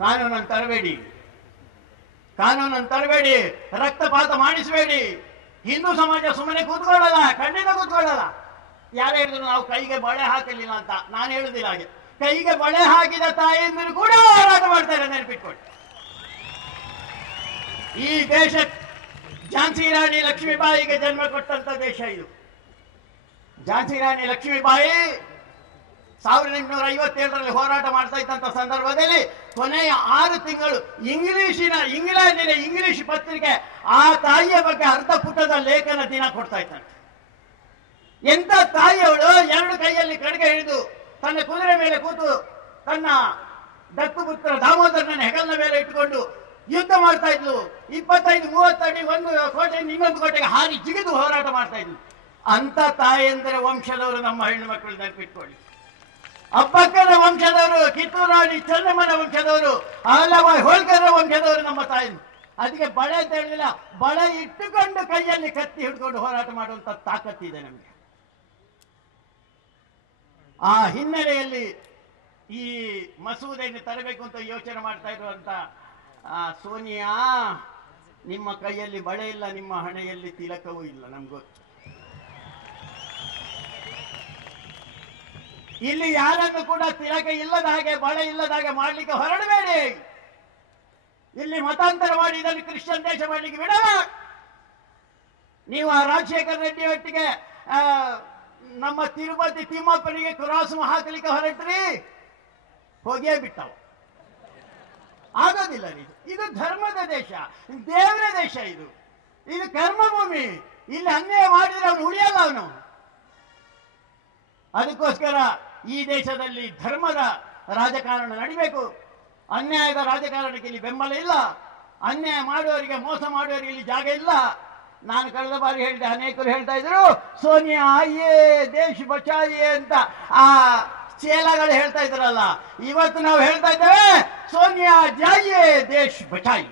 ಕಾನೂನನ್ನು ತರಬೇಡಿ, ಕಾನೂನನ್ನು ತರಬೇಡಿ, ರಕ್ತಪಾತ ಮಾಡಿಸಬೇಡಿ. ಹಿಂದೂ ಸಮಾಜ ಸುಮ್ಮನೆ ಕೂತ್ಕೊಳ್ಳಲ್ಲ, ಖಂಡಿತ ಕೂತ್ಕೊಳ್ಳಲ್ಲ. ಯಾರು ಹೇಳಿದ್ರು ನಾವು ಕೈಗೆ ಬಳೆ ಹಾಕಲಿಲ್ಲ ಅಂತ? ನಾನು ಹೇಳುದಿಲ್ಲ ಹಾಗೆ. ಕೈಗೆ ಬಳೆ ಹಾಕಿದ ತಾಯಿಯಂದರು ಕೂಡ ಹೋರಾಟ ಮಾಡ್ತಾರೆ, ನೆನಪಿಟ್ಕೊಳ್ಳಿ. ಈ ದೇಶ ಝಾನ್ಸಿ ರಾಣಿ ಲಕ್ಷ್ಮೀಬಾಯಿಗೆ ಜನ್ಮ ಕೊಟ್ಟಂತ ದೇಶ ಇದು. ಝಾನ್ಸಿ ರಾಣಿ ಲಕ್ಷ್ಮೀಬಾಯಿ 1857ರಲ್ಲಿ ಹೋರಾಟ ಮಾಡ್ತಾ ಇದ್ದಂತ ಸಂದರ್ಭದಲ್ಲಿ ಕೊನೆಯ 6 ತಿಂಗಳು ಇಂಗ್ಲೆಂಡಿನ ಇಂಗ್ಲಿಷ್ ಪತ್ರಿಕೆ ಆ ತಾಯಿಯ ಬಗ್ಗೆ ಅರ್ಧ ಪುಟದ ಲೇಖನ ದಿನ ಕೊಡ್ತಾ ಇತ್ತಂತೆ. ಎಂತ ತಾಯಿಯವಳು 2 ಕೈಯಲ್ಲಿ ಕಡೆಗೆ ಹಿಡಿದು ತನ್ನ ಕುದುರೆ ಮೇಲೆ ಕೂತು ತನ್ನ ದತ್ತುಪುತ್ರ ದಾಮೋದರನ ಹೆಗಲಿನ ಮೇಲೆ ಇಟ್ಟುಕೊಂಡು ಯುದ್ಧ ಮಾಡ್ತಾ ಇದ್ಲು. 25-30 ಅಡಿ ಒಂದು ಕೋಟೆಯಿಂದ ಇನ್ನೊಂದು ಕೋಟೆಗೆ ಹಾರಿ ಜಿಗಿದು ಹೋರಾಟ ಮಾಡ್ತಾ ಇದ್ಲು. ಅಂತ ತಾಯಂದಿರ ವಂಶದವರು ನಮ್ಮ ಹೆಣ್ಣು ಮಕ್ಕಳು, ನೆನಪಿಟ್ಕೊಳ್ಳಿ. ಅಬ್ಬಕ್ಕನ ವಂಶದವರು, ಕಿತ್ತೂರು ರಾಣಿ ಚೆನ್ನಮ್ಮನ ವಂಶದವರು, ಅಹಲ್ಯಾಬಾಯಿ ಹೋಳ್ಕರ್ ವಂಶದವರು ನಮ್ಮ ತಾಯಿ. ಅದಕ್ಕೆ ಬಳೆ ಅಂತ ಹೇಳಿಲ್ಲ, ಬಳೆ ಇಟ್ಟುಕೊಂಡು ಕೈಯಲ್ಲಿ ಕತ್ತಿ ಹಿಡ್ಕೊಂಡು ಹೋರಾಟ ಮಾಡುವಂತ ತಾಕತ್ತಿದೆ ನಮಗೆ. ಆ ಹಿನ್ನೆಲೆಯಲ್ಲಿ ಈ ಮಸೂದೆಯನ್ನು ತರಬೇಕು ಅಂತ ಯೋಚನೆ ಮಾಡ್ತಾ ಇರುವಂತ ಸೋನಿಯಾ, ನಿಮ್ಮ ಕೈಯಲ್ಲಿ ಬಳೆ ಇಲ್ಲ, ನಿಮ್ಮ ಹಣೆಯಲ್ಲಿ ತಿಲಕವೂ ಇಲ್ಲ, ನಮ್ಗೆ ಗೊತ್ತು. ಇಲ್ಲಿ ಯಾರನ್ನು ಕೂಡ ತಿಲಕ ಇಲ್ಲದ ಹಾಗೆ, ಬಳೆ ಇಲ್ಲದ ಹಾಗೆ ಮಾಡ್ಲಿಕ್ಕೆ ಹೊರಡಬೇಡಿ. ಇಲ್ಲಿ ಮತಾಂತರ ಮಾಡಿ ಇದನ್ನು ಕ್ರಿಶ್ಚಿಯನ್ ದೇಶ ಮಾಡಲಿಕ್ಕೆ ಬಿಡಲ್ಲ. ನೀವು ಆ ರಾಜಶೇಖರ ರೆಡ್ಡಿ ಒಟ್ಟಿಗೆ ನಮ್ಮ ತಿರುಪತಿ ತಿಮ್ಮಪ್ಪನಿಗೆ ಕ್ರಾಸ್ ಹಾಕಲಿಕ್ಕೆ ಹೊರಟ್ರಿ, ಹೋಗೇ ಬಿಟ್ಟವು. ಆಗೋದಿಲ್ಲ. ಇದು ಧರ್ಮದ ದೇಶ, ದೇವರ ದೇಶ, ಇದು ಕರ್ಮಭೂಮಿ. ಇಲ್ಲಿ ಅನ್ಯಾಯ ಮಾಡಿದ್ರೆ ಅವನು ಉಳಿಯಲ್ಲ ಅವನು. ಅದಕ್ಕೋಸ್ಕರ ಈ ದೇಶದಲ್ಲಿ ಧರ್ಮದ ರಾಜಕಾರಣ ನಡಿಬೇಕು. ಅನ್ಯಾಯದ ರಾಜಕಾರಣಕ್ಕೆ ಇಲ್ಲಿ ಬೆಂಬಲ ಇಲ್ಲ. ಅನ್ಯಾಯ ಮಾಡುವವರಿಗೆ, ಮೋಸ ಮಾಡುವವರಿಗೆ ಇಲ್ಲಿ ಜಾಗ ಇಲ್ಲ. ನಾನು ಕಳೆದ ಬಾರಿ ಹೇಳಿದೆ, ಅನೇಕರು ಹೇಳ್ತಾ ಇದ್ರು ಸೋನಿಯಾ ಆಯೇ ದೇಶ ಬಚಾಯೇ ಅಂತ ಆ ಚೇಲಗಳು ಹೇಳ್ತಾ ಇದ್ರಲ್ಲ. ಇವತ್ತು ನಾವು ಹೇಳ್ತಾ ಇದ್ದೇವೆ ಸೋನಿಯಾ ಜಾಯೇ ದೇಶ ಬಚಾಯಿ.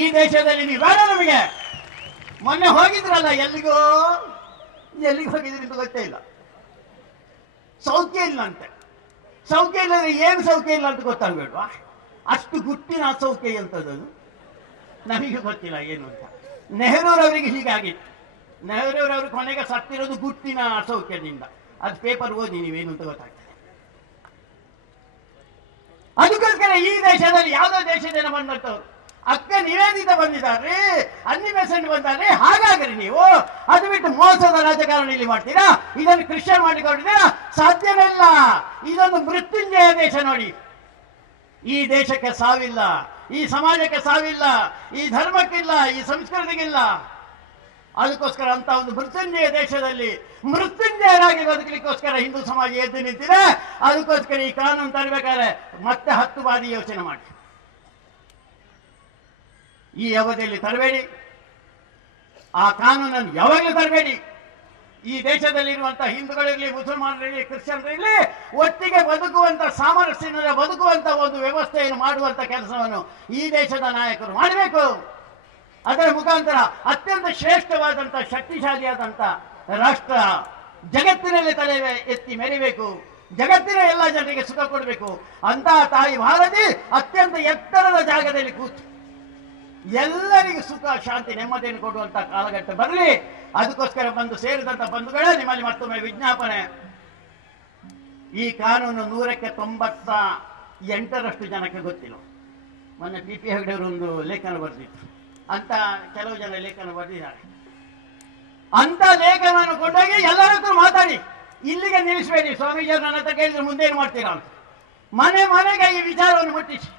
ಈ ದೇಶದಲ್ಲಿ ನೀವು ಬೇಡ ನಮಗೆ. ಮೊನ್ನೆ ಹೋಗಿದ್ರಲ್ಲ, ಎಲ್ಲಿಗೆ ಹೋಗಿದ್ರಿ ಅಂತ ಗೊತ್ತೇ ಇಲ್ಲ. ಸೌಖ್ಯ ಇಲ್ಲ ಅಂತೆ. ಸೌಖ್ಯ ಇಲ್ಲದ್ರೆ ಏನು ಸೌಖ್ಯ ಇಲ್ಲ ಅಂತ ಗೊತ್ತಾಗಬೇಡ್ವಾ? ಅಷ್ಟು ಗುಟ್ಟಿನ ಅಸೌಖ್ಯ ಎಂಥದ್ದು ನಮಗೆ ಗೊತ್ತಿಲ್ಲ ಏನು ಅಂತ. ನೆಹರೂರವರಿಗೆ ಹೀಗಾಗಿತ್ತು. ನೆಹರೂರವರು ಕೊನೆಗೆ ಸತ್ತಿರೋದು ಗುಟ್ಟಿನ ಅಸೌಖ್ಯದಿಂದ. ಅದು ಪೇಪರ್ ಓದಿ ನೀವೇನು ಅಂತ ಗೊತ್ತಾಗ್ತದೆ. ಅದಕ್ಕೋಸ್ಕರ ಈ ದೇಶದಲ್ಲಿ ಯಾವುದೋ ದೇಶದಿಂದ ಬಂದಂಥವ್ರು ಅಕ್ಕ ನಿವೇದಿತ ಬಂದಿದ್ದಾರೆ, ಅನ್ನಿ ಬೆಸೆಂಟ್ ಬಂದಾರೆ. ಹಾಗಾಗ್ರಿ ನೀವು ಅದು ಬಿಟ್ಟು ಮೋಸದ ರಾಜಕಾರಣ ಇಲ್ಲಿ ಮಾಡ್ತೀರಾ, ಇದನ್ನು ಕ್ರಿಶ್ಚಿಯನ್ ಮಾಡಿಕೊಂಡಿದ್ದೀರಾ? ಸಾಧ್ಯವಿಲ್ಲ. ಇದೊಂದು ಮೃತ್ಯುಂಜಯ ದೇಶ ನೋಡಿ. ಈ ದೇಶಕ್ಕೆ ಸಾವಿಲ್ಲ, ಈ ಸಮಾಜಕ್ಕೆ ಸಾವಿಲ್ಲ, ಈ ಧರ್ಮಕ್ಕಿಲ್ಲ, ಈ ಸಂಸ್ಕೃತಿಗಿಲ್ಲ. ಅದಕ್ಕೋಸ್ಕರ ಅಂತ ಒಂದು ಮೃತ್ಯುಂಜಯ ದೇಶದಲ್ಲಿ ಮೃತ್ಯುಂಜಯರಾಗಿ ಬದುಕಲಿಕ್ಕೋಸ್ಕರ ಹಿಂದೂ ಸಮಾಜ ಎದ್ದು ನಿಂತಿದೆ. ಅದಕ್ಕೋಸ್ಕರ ಈ ಕಾನೂನು ತರಬೇಕಾದ್ರೆ ಮತ್ತೆ 10 ಬಾರಿ ಯೋಚನೆ ಮಾಡಿ. ಈ ಅವಧಿಯಲ್ಲಿ ತರಬೇಡಿ, ಆ ಕಾನೂನನ್ನು ಯಾವಾಗಲೂ ತರಬೇಡಿ. ಈ ದೇಶದಲ್ಲಿರುವಂತಹ ಹಿಂದೂಗಳಿರಲಿ, ಮುಸಲ್ಮಾನರಿರಲಿ, ಕ್ರಿಶ್ಚಿಯನ್ರಿರಲಿ ಒಟ್ಟಿಗೆ ಬದುಕುವಂತ, ಸಾಮರಸ್ಯದಿಂದ ಬದುಕುವಂತ ಒಂದು ವ್ಯವಸ್ಥೆಯನ್ನು ಮಾಡುವಂತ ಕೆಲಸವನ್ನು ಈ ದೇಶದ ನಾಯಕರು ಮಾಡಬೇಕು. ಅದರ ಮುಖಾಂತರ ಅತ್ಯಂತ ಶ್ರೇಷ್ಠವಾದಂಥ, ಶಕ್ತಿಶಾಲಿಯಾದಂಥ ರಾಷ್ಟ್ರ ಜಗತ್ತಿನಲ್ಲಿ ತಲೆ ಎತ್ತಿ ಮೆರಿಬೇಕು. ಜಗತ್ತಿನ ಎಲ್ಲ ಜನರಿಗೆ ಸುಖ ಕೊಡಬೇಕು. ಅಂತಹ ತಾಯಿ ಭಾರತಿ ಅತ್ಯಂತ ಎತ್ತರದ ಜಾಗದಲ್ಲಿ ಕೂತು ಎಲ್ಲರಿಗೂ ಸುಖ, ಶಾಂತಿ, ನೆಮ್ಮದಿಯನ್ನು ಕೊಡುವಂತ ಕಾಲಘಟ್ಟ ಬರಲಿ. ಅದಕ್ಕೋಸ್ಕರ ಬಂದು ಸೇರಿದಂತ ಬಂಧುಗಳೇ, ನಿಮ್ಮಲ್ಲಿ ಮತ್ತೊಮ್ಮೆ ವಿಜ್ಞಾಪನೆ. ಈ ಕಾನೂನು 100ಕ್ಕೆ 98ರಷ್ಟು ಜನಕ್ಕೆ ಗೊತ್ತಿಲ್ಲ. ಮೊನ್ನೆ PP ಹೆಗ್ಡೆಯವರು ಒಂದು ಲೇಖನ ಬರೆದಿತ್ತು. ಅಂತ ಕೆಲವು ಜನ ಲೇಖನ ಬರೆದಿದ್ದಾರೆ. ಅಂತ ಲೇಖನವನ್ನು ಕೊಂಡೋಗಿ ಎಲ್ಲರಕ್ಕೂ ಮಾತಾಡಿ. ಇಲ್ಲಿಗೆ ನಿಲ್ಲಿಸಬೇಡಿ. ಸ್ವಾಮೀಜಿಯವರು ನನ್ನ ಹತ್ರ ಕೇಳಿದ್ರೆ ಮುಂದೇನು ಮಾಡ್ತೀರಾ ಅಂತ ಮನೆ ಮನೆಗೆ ಈ ವಿಚಾರವನ್ನು ಮುಟ್ಟಿಸಿ.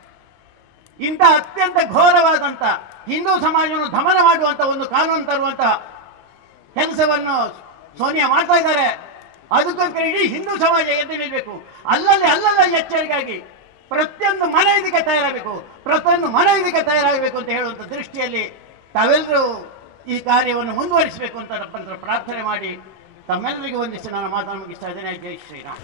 ಇಂಥ ಅತ್ಯಂತ ಘೋರವಾದಂಥ ಹಿಂದೂ ಸಮಾಜವನ್ನು ದಮನ ಮಾಡುವಂಥ ಒಂದು ಕಾನೂನು ತರುವಂಥ ಕೆಲಸವನ್ನು ಸೋನಿಯಾ ಮಾಡ್ತಾ ಇದ್ದಾರೆ. ಅದಕ್ಕೋಸ್ಕರ ಇಡೀ ಹಿಂದೂ ಸಮಾಜ ಎದ್ದು ನಿಲ್ಲಬೇಕು. ಅಲ್ಲಲ್ಲಿ ಎಚ್ಚರಿಕೆಯಾಗಿ ಪ್ರತಿಯೊಂದು ಮನೆ ಇದಕ್ಕೆ ತಯಾರಾಗಬೇಕು, ಪ್ರತಿಯೊಂದು ಮನೆ ಇದಕ್ಕೆ ತಯಾರಾಗಬೇಕು ಅಂತ ಹೇಳುವಂಥ ದೃಷ್ಟಿಯಲ್ಲಿ ತಾವೆಲ್ಲರೂ ಈ ಕಾರ್ಯವನ್ನು ಮುಂದುವರಿಸಬೇಕು ಅಂತ ಪ್ರಾರ್ಥನೆ ಮಾಡಿ ತಮ್ಮೆಲ್ಲರಿಗೂ ವಂದಿಸಿ ನಾನು ಮಾತನ್ನು ಮುಗಿಸ್ತಾ ಇದ್ದೇನೆ. ಜೈ ಶ್ರೀರಾಮ್.